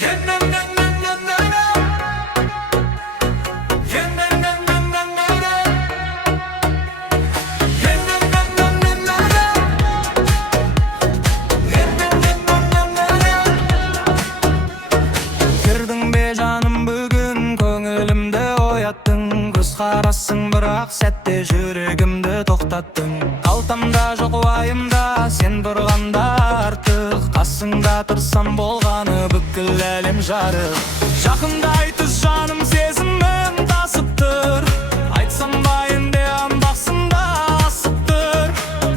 Girdin be canım bugün köngülümde oyattın. Göz karasın bırak sette yüregimde toktattın. Kaltamda жоқ вайымда sen тұрғанда артық. Қасыңда тұрсам болғаны бүкіл әлем жарық. Жақындай түс жаным сезімім тасып тұр. Айтсам ба енді аңбақсың да асып тұр.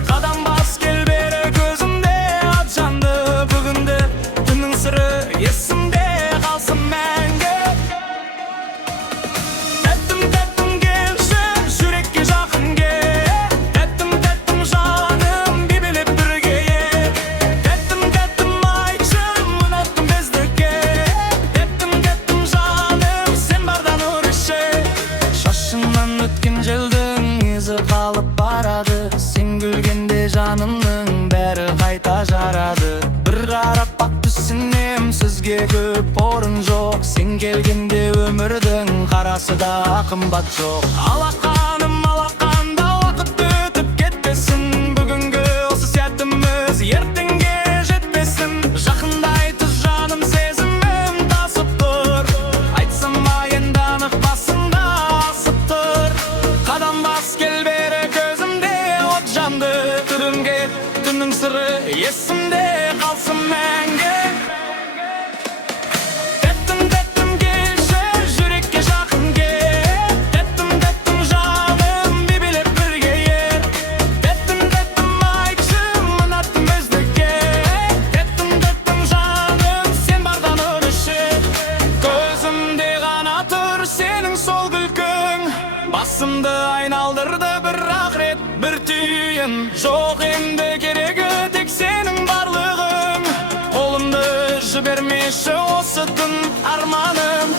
Қадам бас кел бері көзімде от жанды. Бүгінді түннің сыры есімде қалсын мәңгі. Тәттім тәттім келші жүрекке жақын кел. Тәттім тәттім жаным бебелеп бірге ел. Тәттім тәттім айтшы ұнаттым біздіке. Тәттім тәттім жаным сен бардан өріші. Шашыңнан өткен желдің ізі қалып барады. Сен күлгенде жанымның бәрі қайта жарады. Бір қарап бақ түсінем сізге көп орын жоқ. Сен келгенде өмірдің қарасы да қымбат жоқ. Алақаным алақанда уақыт өтіп кетпесін. Бүгінгі осы сәтіміз ертеңге жетпесін. Жақындай түс жаным сезімім тасып тұр. Айтсам ба енді анық басында асып тұр. Қадам бас кел бері көзімде от жанды. Түрімге түннің сыры есімде қалсын мәңгі. Тәттім тәттім келші жүрекке жақын кел. Тәттім тәттім жаным бебелеп бірге ел. Тәттім тәттім айтшы ұнаттым біздіке. Тәттім тәттім жаным сен бардан өріші. Көзімде ғана тұр сенің сол күлкің. Басымды айналдырды бір-ақ рет бір түйін. Жоқ енді керегі тек сенің барлығың. Қолымды жібермеші осы түн арманым.